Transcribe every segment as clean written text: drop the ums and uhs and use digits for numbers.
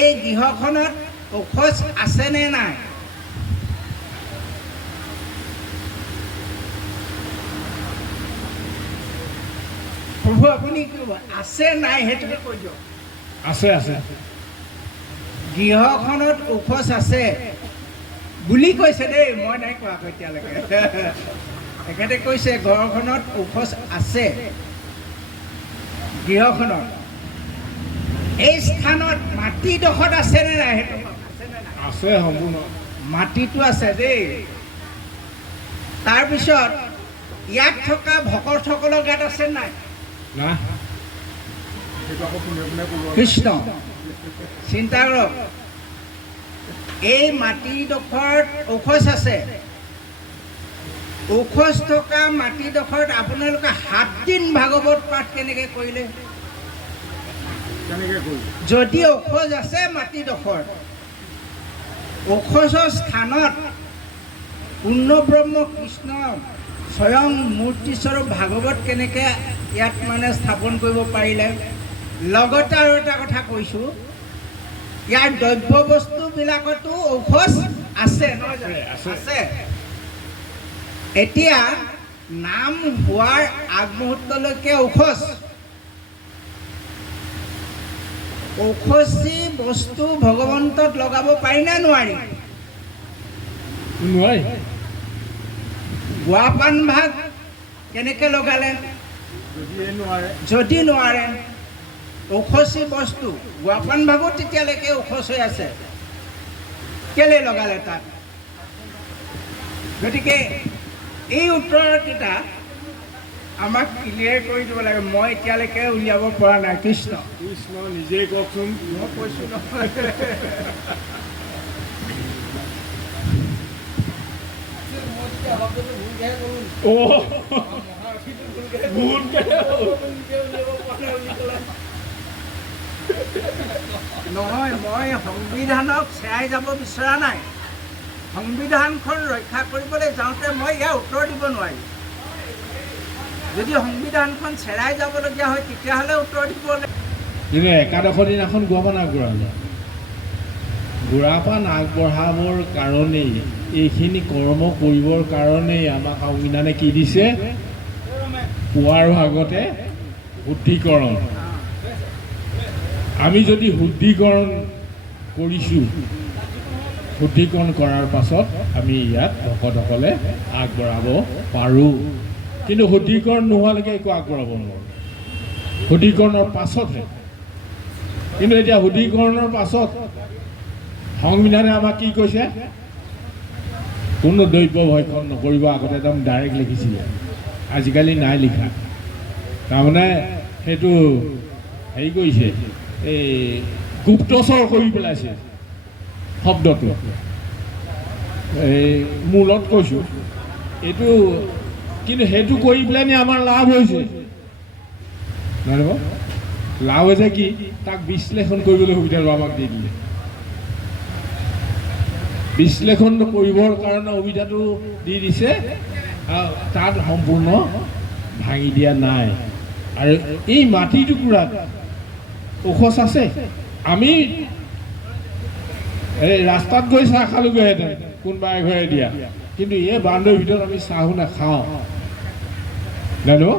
এই গৃহখনত ঔষধ আছেনে নাই? প্ৰভু আপুনি কি ক'ব? আছে নাই সেইটোকে কৈ দিয়ক। আছে আছে। গৃহখনত ঔষধ আছে বুলি কৈছে দেই, মই নাই কোৱা এতিয়ালৈকে। তেখেতে কৈছে ঘৰখনত ঔষধ আছে। গৃহখনত এই স্থানত মাটিডোখৰত আছেনে নাই সেইটো আছেনে নাই? আছে সম্পূৰ্ণ। মাটিটো আছে দেই। তাৰপিছত ইয়াত থকা ভকতসকলৰ গাত আছে নাই? না কৃষ্ণ চিন্তা কৰক, এই মাটিডোখৰত ঔষধ আছে। ঔষধ থকা মাটিডোখৰত আপোনালোকে 7 দিন ভাগৱত পাঠ কেনেকৈ কৰিলে? যদি ঔষধ আছে মাটিডোখৰত, ঔষধৰ স্থানত পূৰ্ণব্ৰহ্ম কৃষ্ণ স্বয়ং মূৰ্তিস্বৰূপ ভাগৱত কেনেকৈ ইয়াত মানে স্থাপন কৰিব পাৰিলে? লগতে আৰু এটা কথা কৈছোঁ, ইয়াৰ দ্ৰব্য বস্তুবিলাকতো ঔষধ আছে নহয় জানো? আছে। এতিয়া নাম হোৱাৰ আগমুহূৰ্তলৈকে ঔষধি বস্তু ভগৱন্তত লগাব পাৰিনে নোৱাৰি? নোৱাৰি। গোৱা পাণ ভাগ কেনেকৈ লগালে? যদি নোৱাৰে, ঔষধি বস্তু গোৱা পাণ ভাগো তেতিয়ালৈকে ঔষধ হৈ আছে, কেলৈ লগালে তাত? গতিকে এই উত্তৰকেইটা আমাক ক্লিয়াৰ কৰি দিব লাগে। মই এতিয়ালৈকে উলিয়াব পৰা নাই। কৃষ্ণ কৃষ্ণ নিজেই কওকচোন। মই কৈছোঁ নহয়। নহয়, মই সংবিধানক চেৰাই যাব বিচৰা নাই। সংবিধানখন ৰক্ষা কৰিবলৈ যাওঁতে মই ইয়াৰ উত্তৰ দিব নোৱাৰিম। যদি সংবিধানখন চেৰাই যাবলগীয়া হয় তেতিয়াহ'লে উত্তৰ দিব লাগিব। কিন্তু একাদশৰ দিনাখন গোৱাপান আগবঢ়ালে। গোৱাপান আগবঢ়াবৰ কাৰণেই, এইখিনি কৰ্ম কৰিবৰ কাৰণেই আমাক সংবিধানে কি দিছে? পুৱাৰ ভাগতে শুদ্ধিকৰণ। আমি যদি শুদ্ধিকৰণ কৰিছোঁ, শুদ্ধিকৰণ কৰাৰ পাছত আমি ইয়াত ভকতসকলে আগবঢ়াব পাৰোঁ। কিন্তু শুদ্ধিকৰণ নোহোৱালৈকে একো আগবঢ়াব নোৱাৰোঁ। শুদ্ধিকৰণৰ পাছতহে। কিন্তু এতিয়া শুদ্ধিকৰণৰ পাছত সংবিধানে আমাক কি কৈছে? কোনো দ্ৰব্য ভক্ষণ নকৰিব। আগতে একদম ডাইৰেক্ট লিখিছিলে, আজিকালি নাই লিখা। তাৰমানে সেইটো হেৰি কৰিছে, এই গুপ্তচৰ কৰি পেলাইছে শব্দটো। এই মূলত কৈছোঁ এইটো, কিন্তু সেইটো কৰি পেলাই আমাৰ লাভ হৈছে নহয়। লাভ হৈছে কি? তাক বিশ্লেষণ কৰিবলৈ সুবিধাটো আমাক দি দিলে। বিশ্লেষণ কৰিবৰ কাৰণে সুবিধাটো দি দিছে, তাত সম্পূৰ্ণ ভাঙি দিয়া নাই। আৰু এই মাটি টুকুৰাত ঔষধ আছে। আমি এই ৰাস্তাত গৈ চাহ খালোগৈহেঁতেন, কোনোবা এঘৰে দিয়া, কিন্তু এই বাউণ্ডৰীৰ ভিতৰত আমি চাহো নাখাওঁ জানো।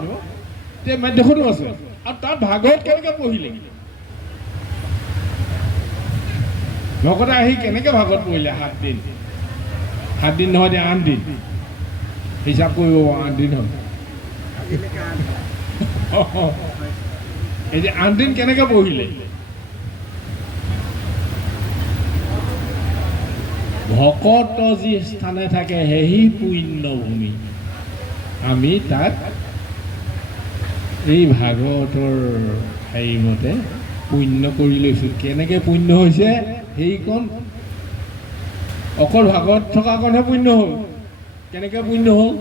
এতিয়া মাধ্যমতো আছে। আৰু তাত ভাগৱত কেনেকৈ পঢ়িলে? ভকতে আহি কেনেকৈ ভাগৱত পঢ়িলে? 7 দিন। 7 দিন নহয়, এতিয়া 8 দিন হিচাপ কৰিব। 8 দিন হ'ল। এতিয়া 8 দিন কেনেকৈ পঢ়িলে? ভকত যি স্থানে থাকে সেই পুণ্যভূমি। আমি তাক এই ভাগৱতৰ হেৰিমতে পুণ্য কৰি লৈছোঁ। কেনেকৈ পুণ্য হৈছে? সেইকণ অকল ভাগৱত থকাকণহে পুণ্য হ'ল। কেনেকৈ পুণ্য হ'ল?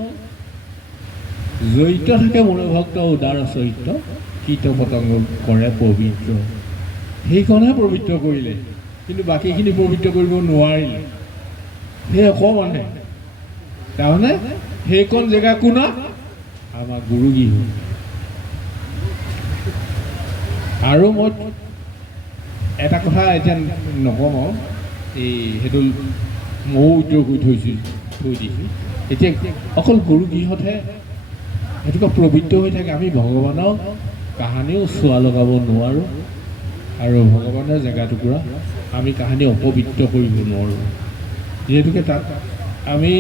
জড়িত থাকে মূল ভক্ত উদাৰ চৰিত্ৰ, কীট পতংগ কৰে পবিত্ৰ। সেইকণহে পবিত্ৰ কৰিলে, কিন্তু বাকীখিনি পবিত্ৰ কৰিব নোৱাৰিলে। সেই অকণমানে তাৰমানে সেইকণ জেগা কোনত? আমাৰ গুৰু গৃহ। আৰু মই এটা কথা এতিয়া নকওঁ এই সেইটো ময়ো উদ্যোগ কৰি থৈ দিছোঁ এতিয়া অকল গুৰু গৃহতহে সেইটোকে পবিত্ৰ হৈ থাকে আমি ভগৱানক কাহানিও চোৱা লগাব নোৱাৰোঁ আৰু ভগৱানৰ জেগা টুকুৰা আমি কাহানি অপবিত্ৰ কৰিব নোৱাৰোঁ যিহেতুকে তাত আমি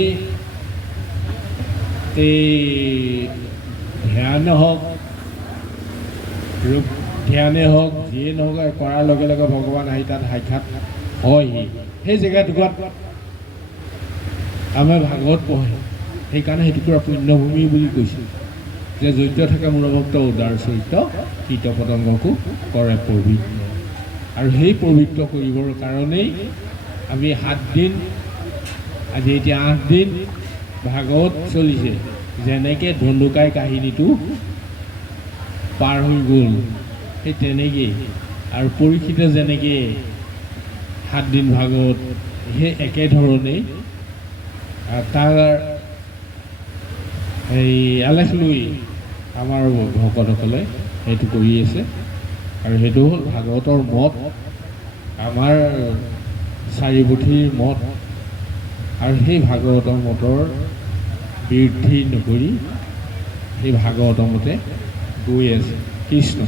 এই ধ্যানে হওক ধ্যানে হওক যিয়ে নহওক কৰাৰ লগে লগে ভগৱান আহি তাত সাক্ষাৎ হয়হি সেই জেগাটুকুৰাত আমাৰ ভাগৱত পঢ়ে সেইকাৰণে সেইটুকুৰা পুণ্যভূমি বুলি কৈছোঁ যে জড়িত থাকে মূলভক্ত উদাৰ চৰিত্ৰ কীট পতংগকো কৰে পবিত্ৰ আৰু সেই পবিত্ৰ কৰিবৰ কাৰণেই আমি 7 দিন আজি এতিয়া 8 দিন ভাগৱত চলিছে যেনেকৈ ধনুকাই কাহিনীটো পাৰ হৈ গ'ল সেই তেনেকেই আৰু পৰীক্ষিতে যেনেকৈ 7 দিন ভাগৱত সেই একেধৰণেই তাৰ এই আলেখ লৈ আমাৰ ভকতসকলে সেইটো কৰি আছে আৰু সেইটো হ'ল ভাগৱতৰ মত আমাৰ চাৰিপুথিৰ মত আৰু সেই ভাগৱতৰ মতৰ বৃদ্ধি নকৰি সেই ভাগৱতৰ মতে গৈ আছে কৃষ্ণ